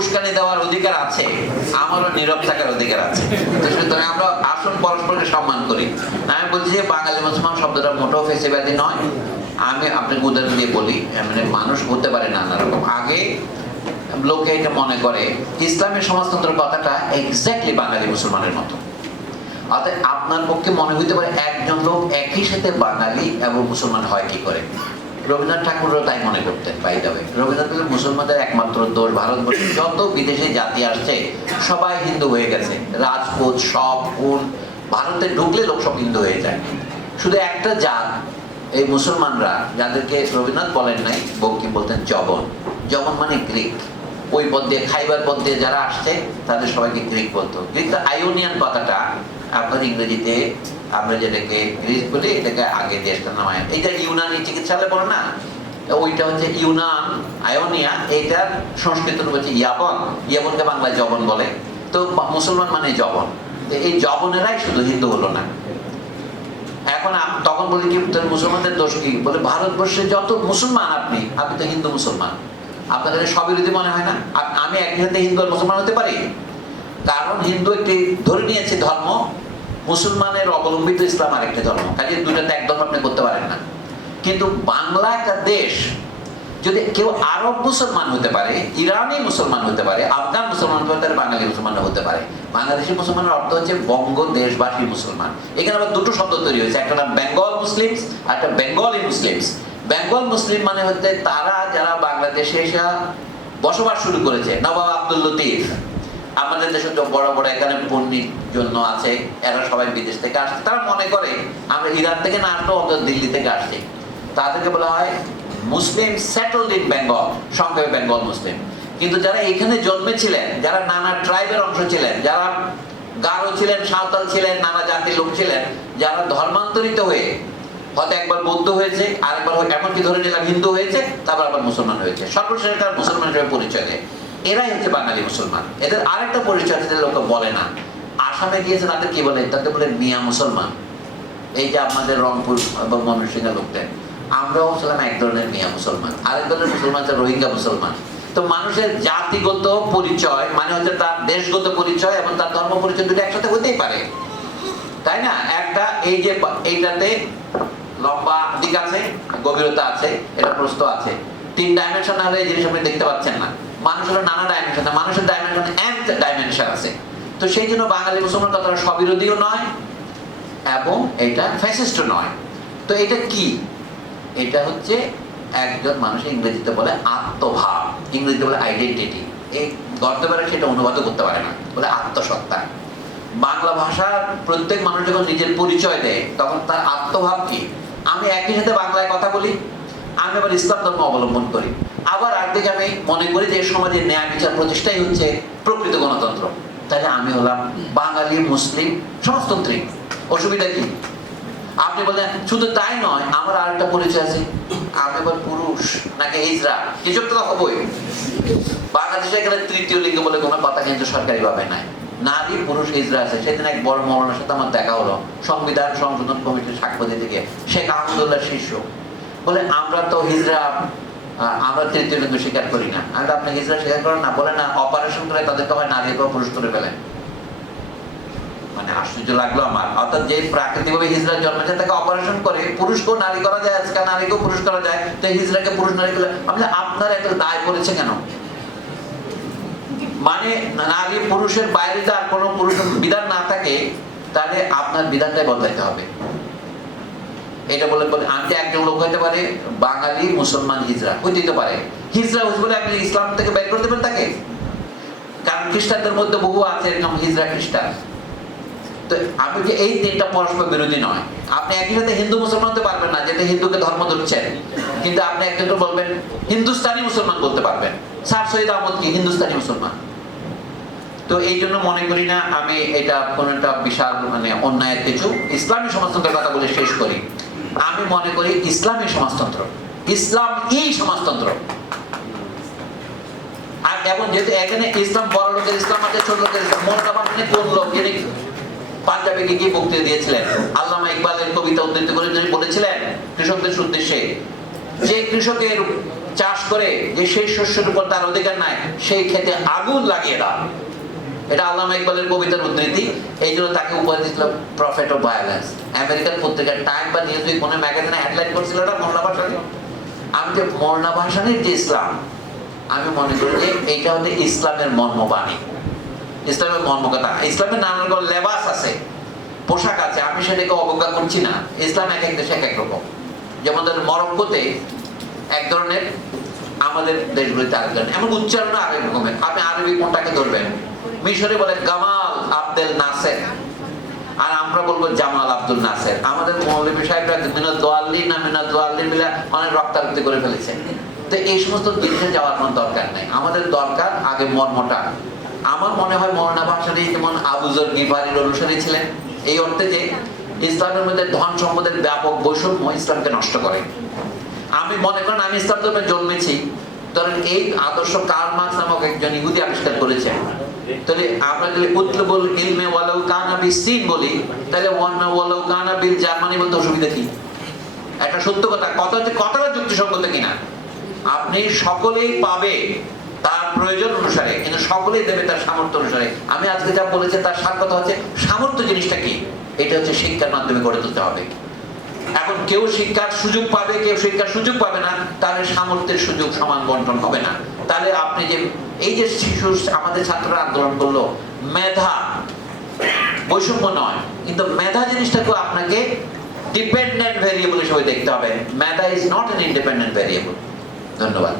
উস্কানি দেওয়ার অধিকার আছে আমারও নীরব থাকার অধিকার আছে। সুতরাং আমরা আসুন পরস্পরকে সম্মান করি। আমি বলছি যে বাঙালি মুসলমান শব্দটা মোটেও ফেসিবাদী নয়। আমি আপনাকে উদাহরণ দিয়ে বলি মানে মানুষ হতে পারে নানা রকম। আগে লোকে এটা মনে করে, ইসলামের সমাজতন্ত্র কথাটা এক্স্যাক্টলি বাঙালি মুসলমানের মতো। অর্থাৎ আপনার পক্ষে মনে হইতে পারে একজন লোক একই সাথে বাঙালি এবং মুসলমান হয় কি করে? রবীন্দ্রনাথ ঠাকুরও তাই মনে করতেন বাই যাবে রবীন্দ্রনাথ মুসলমানদের একমাত্র দোষ ভারতবর্ষে। যত বিদেশি জাতি আসছে, সবাই হিন্দু হয়ে গেছে। রাজপুত, সব কোন ভারতে ঢুকলে লোক সব হিন্দু হয়ে যায়। শুধু একটা জাত, এই মুসলমানরা, যাদেরকে রবীন্দ্রনাথ বলেন নাই, বঙ্কিম বলতেন জবন। জবন মানে গ্রিক। ওই পদ দিয়ে, খাইবার পদ দিয়ে যারা আসছে, তাদের সবাইকে গ্রিক বলতো। গ্রিক আয়োনিয়ান কথাটা আপনার ইংরেজিতে আমরা যেটাকে গ্রিক বলি, এটাকে আগে দেশটার নাম আয়ন এটা ইউনানি চিকিৎসালয় বলে না? ওইটা হচ্ছে ইউনান আয়োনিয়া। এইটার সংস্কৃত হচ্ছে ইয়াবন। ইয়াবনকে বাংলায় জবন বলে। তো মুসলমান মানে জবন এই জবনেরাই শুধু হিন্দু হলো না। এখন তখন বলি কি মুসলমানদের দোষ কি? বলে ভারতবর্ষে যত মুসলমান আপনি আপনি তো হিন্দু মুসলমান। আপনাদের সবই সবিরোধী মনে হয় না? আমি সাথে হিন্দু আর মুসলমান হতে পারি? কারণ হিন্দু একটি ধরে নিয়েছে ধর্ম, মুসলমানের অবলম্বিত ইসলাম আরেকটি ধর্ম। কাজে দুটাতে এক ধর্ম আপনি করতে পারেন না। কিন্তু বাংলা একটা দেশ, যদি কেউ আরব মুসলমান হতে পারে, ইরানি মুসলমান হতে পারে, আফগান মুসলমান হতে পারে, বাঙালি মুসলমান হতে পারে। বাংলাদেশি মুসলমানের অর্থ হচ্ছে বঙ্গ দেশবাসী মুসলমান। এখানে আবার দুটো শব্দ তৈরি হয়েছে, একটা নাম বেঙ্গল মুসলিমস, আর একটা বেঙ্গলি মুসলিমস। বেঙ্গল মুসলিম মানে হচ্ছে তারা যারা বাংলাদেশে এসে বসবাস শুরু করেছে। নবাব আব্দুল লতিফ। আমাদের দেশে তো বড় বড় এখানে পণ্ডিত জন্য আছে, এরা সবাই বিদেশ থেকে আসছে। তারা মনে করে, আমরা ইরান থেকে না আসলেও অন্তত দিল্লি থেকে আসছি। তাদেরকে বলা হয় মুসলিম সেটেলড ইন বেঙ্গল সংক্ষেপে বেঙ্গল মুসলিম কিন্তু যারা এখানে জন্মেছিলেন, যারা নানা ট্রাইবের অংশ ছিলেন, যারা গারো ছিলেন, সাঁওতাল ছিলেন, নানা জাতির লোক ছিলেন, যারা ধর্মান্তরিত হয়ে, হয়তো একবার বৌদ্ধ হয়েছে, আরেকবার এমনকি ধরে নিলাম হিন্দু হয়েছে, তারপর আবার মুসলমান হয়েছে। সর্বশেষ তার মুসলমান হিসেবে পরিচয় দেয়। এরাই হচ্ছে বাঙালি মুসলমান। এদের আরেকটা পরিচয় লোকে বলে না। আসামে গিয়েছে তাদের কি বলে? তাদের বলে মিয়া মুসলমান। এই যে আমাদের রংপুর এবং ময়মনসিংহের লোকদের। আমরাও ছিলাম এক ধরনের মিয়া মুসলমান। আরেক ধরনের মুসলমান হচ্ছে রোহিঙ্গা মুসলমান। তো মানুষের জাতিগত পরিচয় মানে হচ্ছে তার দেশগত পরিচয় এবং তার ধর্ম পরিচয় দুটো একসাথে হতেই পারে। তাই না? একটা, এই যে এইটাতে লম্বা দিক আছে, গভীরতা আছে, এটা প্রস্থ আছে। তিন ডাইমেনশন হলে এই জিনিস আপনি দেখতে পাচ্ছেন না। মানুষের নানা ডাইমেনশন মানুষের ডাইমেনশন এন্ড ডাইমেনশন আছে। তো সেই জন্য বাঙালি মুসলমান কথাটা স্ববিরোধীও নয়, এবং এটা ফ্যাসিস্ট নয়। তো এটা কি? এটা হচ্ছে একজন মানুষ ইংরেজিতে বলে আত্মভাব, ইংরেজিতে বলে আইডেন্টিটি এই গর্তে পারে সেটা অনুবাদ করতে পারে না, বলে আত্মসত্তা বাংলা ভাষার প্রত্যেক মানুষ যখন নিজের পরিচয় দেয়, তখন তার আত্মভাব কি? আমি একই সাথে বাংলায় কথা বলি আমি আবার ইসলাম ধর্ম অবলম্বন করি। আবার একদিকে আমি মনে করি যে সমাজে ন্যায় বিচার প্রতিষ্ঠাই হচ্ছে প্রকৃত গণতন্ত্র। তাহলে আমি হলাম বাঙালি, মুসলিম সমাজতান্ত্রিক অসুবিধা কি? আপনি বলেন, শুধু তাই নয়, আমার আরেকটা পরিচয় আছে। আমি আবার পুরুষ, নাকি হিজরা কিছু তো হবই। বাংলাদেশে এখানে তৃতীয় লিঙ্গ বলে কোনো কথা কিন্তু সরকারি ভাবে নাই। নারী, পুরুষ হিজরা আছে। সেদিন এক বড় মৌলানার সাথে আমার দেখা হলো। সংবিধান সংশোধন কমিটির সাক্ষ্য দিতে গিয়ে শেখ আহমদুল্লাহ শিষ্য। বলে আমরা তো হিজরা আমরা তৃতীয় লিঙ্গ স্বীকার করি না। বললাম, আপনি হিজরা স্বীকার করেন না? বলে না অপারেশন করে তাদেরকে হয় নারী পুরুষ করে ফেলেন। মানে আশ্চর্য লাগল আমার। অর্থাৎ যে প্রাকৃতিকভাবে হিজড়া জন্মেছে তাকে অপারেশন করে পুরুষকেও নারী করা যায় আজকাল নারীকেও পুরুষ করা যায় তো হিজড়াকে পুরুষ নারী করলে বললাম, আপনার একটা দায় পড়েছে কেন? মানে নারী পুরুষের বাইরে যদি কোনো পুরুষের বিধান না থাকে তাহলে আপনার বিধানটাই বদলাইতে হবে। এটা বলে আমি একজন লোক হইতে পারে, বাঙালি, মুসলমান হিজড়া হইতে পারে। হিজড়া হইতে বলে আপনি ইসলাম থেকে বের করতে পারেন তাকে। কারণ খ্রিস্টানদের মধ্যে বহু আছে এরকম হিজড়া খ্রিস্টান। তো এই তিনটা পরস্পর বিরোধী নয়? আপনি একই সাথে হিন্দু মুসলমান হতে পারবেন না, যেটা হিন্দুকে ধর্ম ধরছেন। কিন্তু আপনি একজনকে বলবেন, হিন্দুস্তানি মুসলমান বলতে পারবেন। স্যার সৈয়দ আহমদ কি হিন্দুস্তানি মুসলমান? তো এই জন্য মনে করি না, আমি এটা কোন একটা বিশাল মানে অন্যায়ের কিছু। ইসলামী সমাজতন্ত্রের কথা বলে শেষ করি। আমি মনে করি ইসলামী সমাজতন্ত্র। ইসলাম এই সমাজতন্ত্র। আর এবং যেহেতু এখানে ইসলাম বড় লোকের ইসলাম আছে, ছোট লোকের ইসলাম মনে মানে কোন লোক গিয়ে বক্তৃতা দিয়েছিলেন? আল্লামা ইকবালের কবিতা উদ্ধৃত করে তিনি বলেছিলেন, কৃষকদের উদ্দেশ্যে, যে কৃষকের চাষ করে, যে সেই শস্যের উপর তার অধিকার নাই, সেই ক্ষেতে আগুন লাগিয়ে দাও। এটা আল্লামা ইকবালের কবিতার উদ্ধৃতি। এই জন্য তাকে উপাধি দিয়েছিল প্রফেট অফ ভায়োলেন্স আমেরিকান পত্রিকার টাইম বা নিউজ উইক কোনো ম্যাগাজিনে হেডলাইন করছিল এটা মোল্লা ভাসানি। আমি যে মোল্লা ভাসানির যে ইসলাম, আমি মনে করি যে এইটা হচ্ছে ইসলামের মর্মবাণী। ইসলামের মর্মকথা। ইসলামের নানান রকম লেবাস আছে, পোশাক আছে, আমি সেটাকে অবজ্ঞা করছি না। ইসলাম এক এক দেশে এক এক রকম। যেমন ধরেন মরক্কোতে এক ধরনের আমাদের দেশগুলিতে আরেক ধরনের। এমন উচ্চারণ আরেক রকমের। আপনি আরবি কোনটাকে ধরবেন? মিশরে বলে গামাল আব্দেল নাসের। আর আমরা বলব জামাল আব্দুল নাসের। আমাদের মৌলবী সাহেবরা মিনাদ দোয়াল্লি না মিনাদ দোয়াল্লি মিলে অনেক রক্তারক্তি করে ফেলেছে। তো এই সমস্ত জিনিসে যাওয়ার কোনো দরকার নেই। আমাদের দরকার আগে মর্মটা। আমার মনে হয় মৌলানা ভাসানী যেমন আবুজর গিফারির অনুসারী ছিলেন, এই অর্থে যে ইসলামের মধ্যে ধন সম্পদের ব্যাপক বৈষম্য ইসলামকে নষ্ট করে। আমি মনে করেন আমি ইসলাম ধর্মে জন্মেছি, ধরেন এই আদর্শ কার্ল মার্কস নামক একজন ইহুদি আবিষ্কার করেছেন। তাহলে আমরা যদি ইলমে ওয়ালাউ কানা বলি, তাহলে ওয়ান্না ওয়ালাউ কানা বিল জার্মানি বলতে অসুবিধা কি? একটা সত্য কথা হচ্ছে কথাটা যুক্তিসঙ্গত কিনা? আপনি সকলেই পাবে তার প্রয়োজন অনুসারে, কিন্তু সকলেই দেবে তার সামর্থ্য অনুসারে। আমি আজকে যা বলেছি, তার সার কথা হচ্ছে সামর্থ্য জিনিসটা কি? এটা হচ্ছে শিক্ষার মাধ্যমে গড়ে তুলতে হবে। এখন কেউ শিক্ষার সুযোগ পাবে, কেউ শিক্ষার সুযোগ পাবে না, তাহলে সামর্থ্যের সুযোগ সমান বন্টন হবে না। তাহলে আপনি যে এই যে শিশু আমাদের ছাত্ররা আন্দোলন করল, মেধা, বৈষম্য নয়। কিন্তু মেধা জিনিসটাকে আপনাকে ডিপেন্ডেন্ট ভেরিয়েবল হিসেবে দেখতে হবে। মেধা is not an independent variable ধন্যবাদ।